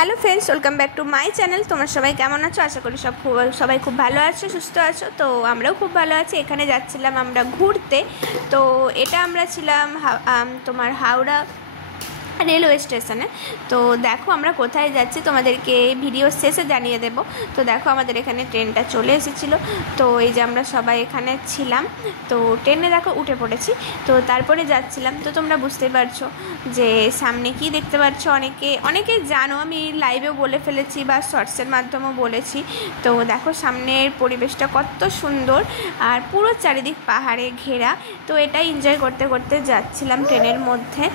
Hello friends, welcome back to my channel. তোমরা সবাই কেমন আছো? আশা করি সবাই খুব ভালো আছো, সুস্থ আছো। তো আমরাও খুব ভালো আছি। এখানে যাচ্ছিলাম আমরা ঘুরতে। তো এটা আমরা ছিলাম তোমার হাওড়া রেলওয়ে স্টেশনে। তো দেখো আমরা কোথায় যাচ্ছি তোমাদেরকে ভিডিও শেষে জানিয়ে দেব। তো দেখো আমাদের এখানে ট্রেনটা চলে এসেছিলো। তো এই যে আমরা সবাই এখানে ছিলাম, তো ট্রেনে দেখো উঠে পড়েছি। তো তারপরে যাচ্ছিলাম। তো তোমরা বুঝতে পারছো যে সামনে কি দেখতে পাচ্ছ, অনেকে জানো, আমি লাইভেও বলে ফেলেছি বা শর্টসের মাধ্যমেও বলেছি। তো দেখো সামনের পরিবেশটা কত সুন্দর, আর পুরো চারিদিক পাহাড়ে ঘেরা। তো এটাই এনজয় করতে করতে যাচ্ছিলাম ট্রেনের মধ্যে।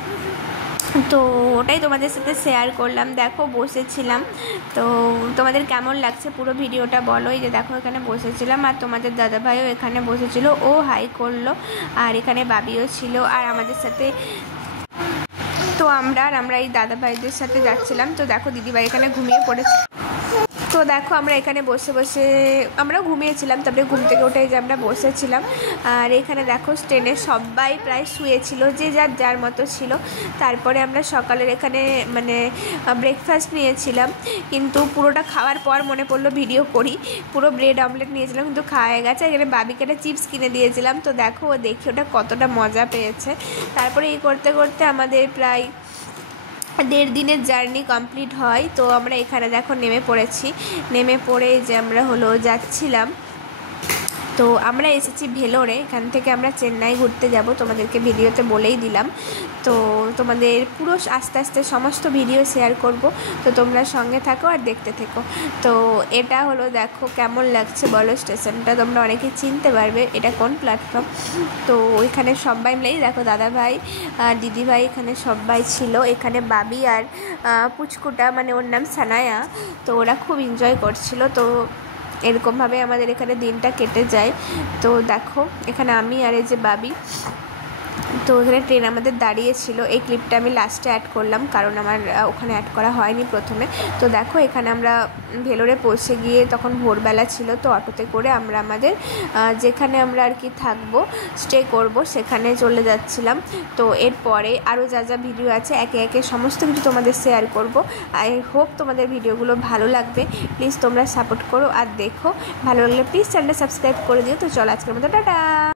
তো ওটাই তোমাদের সাথে শেয়ার করলাম। দেখো বসেছিলাম। তো তোমাদের কেমন লাগছে পুরো ভিডিওটা বলো। এই যে দেখো এখানে বসেছিলাম, আর তোমাদের দাদাভাইও এখানে বসেছিল, ও হাই করলো। আর এখানে বাবিও ছিল আর আমাদের সাথে। তো আমরা এই দাদাভাইদের সাথে যাচ্ছিলাম। তো দেখো দিদিভাই এখানে ঘুমিয়ে পড়েছে। তো দেখো আমরা এখানে বসে বসে আমরাও ঘুমিয়েছিলাম। তারপরে ঘুম থেকে উঠে যে আমরা বসেছিলাম। আর এখানে দেখো ট্রেনে সবাই প্রায় শুয়েছিল, যে যার মতো ছিল। তারপরে আমরা সকালের এখানে ব্রেকফাস্ট নিয়েছিলাম, কিন্তু পুরোটা খাওয়ার পর মনে পড়লো ভিডিও করি। পুরো ব্রেড অমলেট নিয়েছিলাম, কিন্তু খাওয়া হয়ে গেছে। এখানে বাবিকে একটা চিপস কিনে দিয়েছিলাম। তো দেখো ও দেখি ওটা কতটা মজা পেয়েছে। তারপরে এই করতে করতে আমাদের প্রায় 1.5 দিনের জার্নি কমপ্লিট হয়। তো আমরা এখানে দেখো নেমে পড়েছি। নেমে পড়ে যে আমরা যাচ্ছিলাম। তো আমরা এসেছি ভেলোরে। এখান থেকে আমরা চেন্নাই ঘুরতে যাব, তোমাদেরকে ভিডিওতে বলেই দিলাম। তো তোমাদের পুরো আস্তে আস্তে সমস্ত ভিডিও শেয়ার করব। তো তোমরা সঙ্গে থাকো আর দেখতে থেকো। তো এটা দেখো কেমন লাগছে বলো স্টেশনটা। তোমরা অনেকে চিনতে পারবে এটা কোন প্ল্যাটফর্ম। তো এখানে সবাই মিলেই দেখো দাদাভাই আর দিদিভাই এখানে সবাই ছিল। এখানে বাবি আর পুচকুটা, ওর নাম সানায়া। তো ওরা খুব এনজয় করছিল। তো এরকমভাবে আমাদের এখানে দিনটা কেটে যায়। তো দেখো এখানে আমি আর এই যে বাবি। তো এখানে ট্রেন আমাদের দাঁড়িয়েছিল। এই ক্লিপটা আমি লাস্টে অ্যাড করলাম, কারণ আমার ওখানে অ্যাড করা হয়নি প্রথমে। তো দেখো এখানে আমরা ভেলোরে পৌঁছে গিয়ে তখন ভোরবেলা ছিল। তো অটোতে করে আমরা আমাদের যেখানে আমরা আর কি থাকবো, স্টে করব, সেখানে চলে যাচ্ছিলাম। তো এরপরে আরও যা যা ভিডিও আছে একে একে সমস্ত কিছু তোমাদের শেয়ার করব। আই হোপ তোমাদের ভিডিওগুলো ভালো লাগবে। প্লিজ তোমরা সাপোর্ট করো আর দেখো। ভালো লাগলে প্লিজ চ্যানেলটা সাবস্ক্রাইব করে দিও। তো চলো আজকের মতো টাটা।